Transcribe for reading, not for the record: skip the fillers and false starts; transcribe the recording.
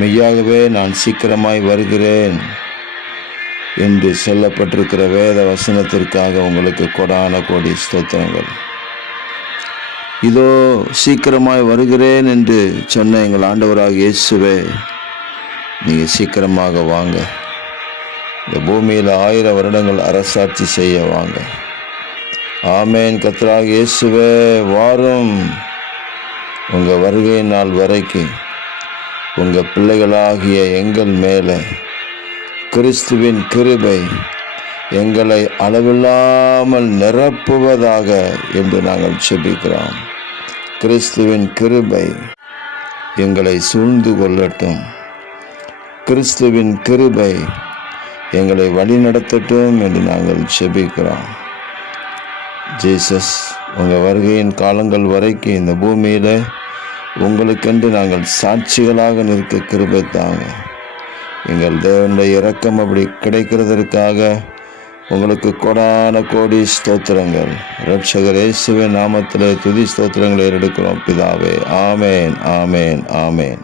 மெய்யாகவே நான் சீக்கிரமாய் வருகிறேன் என்று சொல்லப்பட்டிருக்கிற வேத வசனத்திற்காக உங்களுக்கு கொடான கோடி ஸ்தோத்திரங்கள். இதோ சீக்கிரமாய் வருகிறேன் என்று சொன்ன எங்கள் ஆண்டவராக இயேசுவே, நீங்கள் சீக்கிரமாக வாங்க. இந்த பூமியில் 1000 வருடங்கள் அரசாட்சி செய்ய வாங்க. ஆமேன். கர்த்தராகிய இயேசுவே வாரும். உங்கள் வருகை நாள் வரைக்கும் உங்கள் பிள்ளைகளாகிய எங்கள் மேலே கிறிஸ்துவின் கிருபை எங்களை அளவில்லாமல் நிரப்புவதாக என்று நாங்கள் செபிக்கிறோம். கிறிஸ்துவின் கிருபை எங்களை சூழ்ந்து கொள்ளட்டும். கிறிஸ்துவின் கிருபை எங்களை வழிநடத்தட்டும் என்று நாங்கள் செபிக்கிறோம். ஜீசஸ், உங்கள் வருகையின் காலங்கள் வரைக்கும் இந்த பூமியில் உங்களுக்கென்று நாங்கள் சாட்சிகளாக நிற்க கிருபை தாங்க. எங்கள் தேவனுடைய இரக்கம் அப்படி கிடைக்கிறதற்காக உங்களுக்கு கொடான கோடி ஸ்தோத்திரங்கள். இரட்சகர் இயேசுவின் நாமத்திலே துதி ஸ்தோத்திரங்களை எடுக்கிறோம் பிதாவே. ஆமேன், ஆமேன், ஆமேன்.